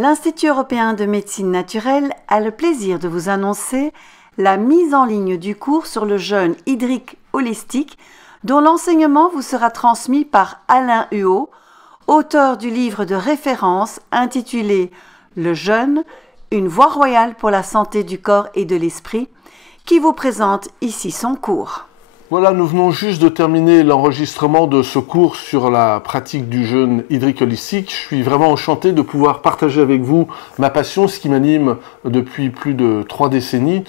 L'Institut européen de médecine naturelle a le plaisir de vous annoncer la mise en ligne du cours sur le jeûne hydrique holistique dont l'enseignement vous sera transmis par Alain Huot, auteur du livre de référence intitulé « Le jeûne, une voie royale pour la santé du corps et de l'esprit » qui vous présente ici son cours. Voilà, nous venons juste de terminer l'enregistrement de ce cours sur la pratique du jeûne hydrique holistique. Je suis vraiment enchanté de pouvoir partager avec vous ma passion, ce qui m'anime depuis plus de 3 décennies.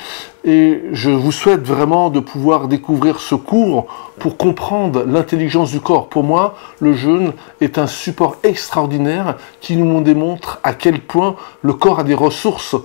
Et je vous souhaite vraiment de pouvoir découvrir ce cours pour comprendre l'intelligence du corps. Pour moi, le jeûne est un support extraordinaire qui nous démontre à quel point le corps a des ressources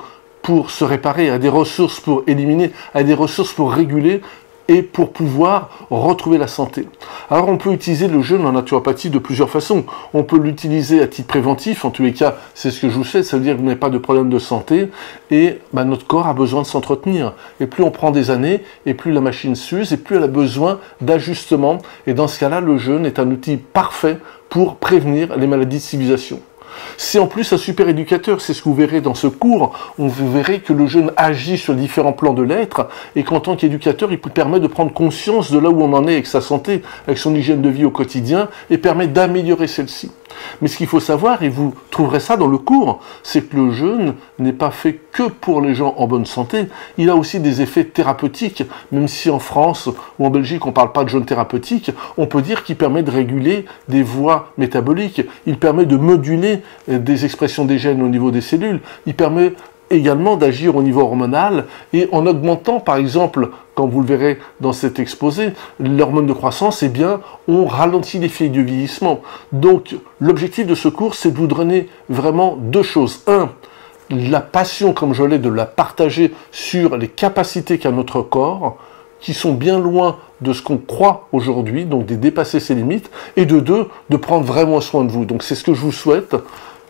pour se réparer, a des ressources pour éliminer, a des ressources pour réguler, et pour pouvoir retrouver la santé. Alors on peut utiliser le jeûne en naturopathie de plusieurs façons. On peut l'utiliser à titre préventif, en tous les cas c'est ce que je vous souhaite, ça veut dire que vous n'avez pas de problème de santé et notre corps a besoin de s'entretenir. Et plus on prend des années, et plus la machine s'use, et plus elle a besoin d'ajustement. Et dans ce cas-là, le jeûne est un outil parfait pour prévenir les maladies de civilisation. C'est en plus un super éducateur, c'est ce que vous verrez dans ce cours. Vous verrez que le jeûne agit sur différents plans de l'être et qu'en tant qu'éducateur, il permet de prendre conscience de là où on en est avec sa santé, avec son hygiène de vie au quotidien et permet d'améliorer celle-ci. Mais ce qu'il faut savoir, et vous trouverez ça dans le cours, c'est que le jeûne n'est pas fait que pour les gens en bonne santé. Il a aussi des effets thérapeutiques, même si en France ou en Belgique on ne parle pas de jeûne thérapeutique, on peut dire qu'il permet de réguler des voies métaboliques, il permet de moduler des expressions des gènes au niveau des cellules, il permet également d'agir au niveau hormonal et en augmentant par exemple, quand vous le verrez dans cet exposé, l'hormone de croissance, eh bien, on ralentit l'effet du vieillissement. Donc, l'objectif de ce cours, c'est de vous donner vraiment 2 choses. 1, la passion, comme je l'ai, de la partager sur les capacités qu'a notre corps, qui sont bien loin de ce qu'on croit aujourd'hui, donc de dépasser ses limites, et de 2, de prendre vraiment soin de vous. Donc, c'est ce que je vous souhaite.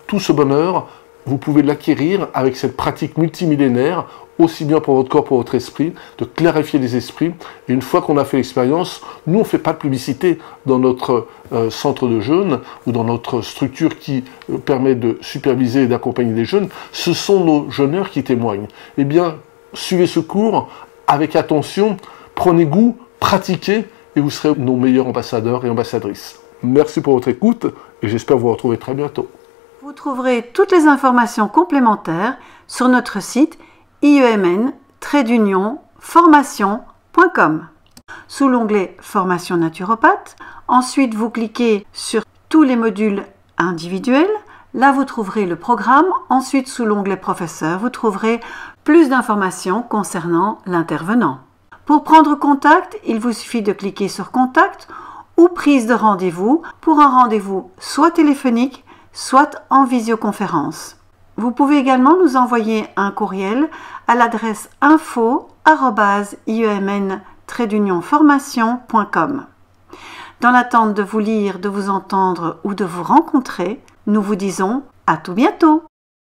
Tout ce bonheur, vous pouvez l'acquérir avec cette pratique multimillénaire, aussi bien pour votre corps que pour votre esprit, de clarifier les esprits. Et une fois qu'on a fait l'expérience, nous on ne fait pas de publicité dans notre centre de jeûne ou dans notre structure qui permet de superviser et d'accompagner les jeûnes. Ce sont nos jeûneurs qui témoignent. Eh bien, suivez ce cours avec attention, prenez goût, pratiquez et vous serez nos meilleurs ambassadeurs et ambassadrices. Merci pour votre écoute et j'espère vous retrouver très bientôt. Vous trouverez toutes les informations complémentaires sur notre site IEMN-formation.com. Sous l'onglet Formation naturopathe, ensuite vous cliquez sur tous les modules individuels. Là, vous trouverez le programme. Ensuite, sous l'onglet Professeur, vous trouverez plus d'informations concernant l'intervenant. Pour prendre contact, il vous suffit de cliquer sur Contact ou Prise de rendez-vous pour un rendez-vous soit téléphonique, soit en visioconférence. Vous pouvez également nous envoyer un courriel à l'adresse info@iemn-formation.com. Dans l'attente de vous lire, de vous entendre ou de vous rencontrer, nous vous disons à tout bientôt.